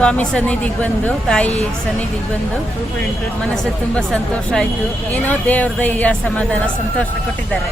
ಸ್ವಾಮಿ ಸನ್ನಿಧಿಗೆ ಬಂದು, ತಾಯಿ ಸನ್ನಿಧಿಗೆ ಬಂದು ಮನಸ್ಸಿಗೆ ತುಂಬ ಸಂತೋಷ ಆಯಿತು. ಏನೋ ದೇವ್ರ ದಯ, ಸಮಾಧಾನ, ಸಂತೋಷ ಕೊಟ್ಟಿದ್ದಾರೆ.